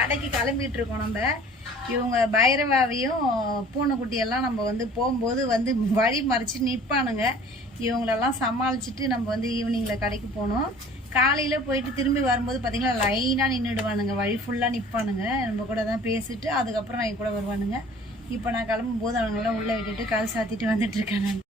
கடைக்கு கிளம்பிட்டு இருக்கோம் நம்ம. இவங்க பைரவாவையும் பூனைக்குட்டியெல்லாம் நம்ம வந்து போகும்போது வந்து வழி மறைச்சி நிற்பானுங்க இவங்களெல்லாம் சமாளிச்சுட்டு நம்ம வந்து ஈவினிங்கில் கடைக்கு போகணும் காலையில் போயிட்டு திரும்பி வரும்போது பார்த்தீங்கன்னா லைனாக நின்றுடுவானுங்க வழி ஃபுல்லாக நிற்பானுங்க நம்ம கூட தான் பேசிட்டு அதுக்கப்புறம் நான் என் கூட வருவானுங்க. இப்போ நான் கிளம்பும்போது அவங்களாம் உள்ளே விட்டுட்டு கல் சாத்திட்டு வந்துட்டுருக்கேன் நான்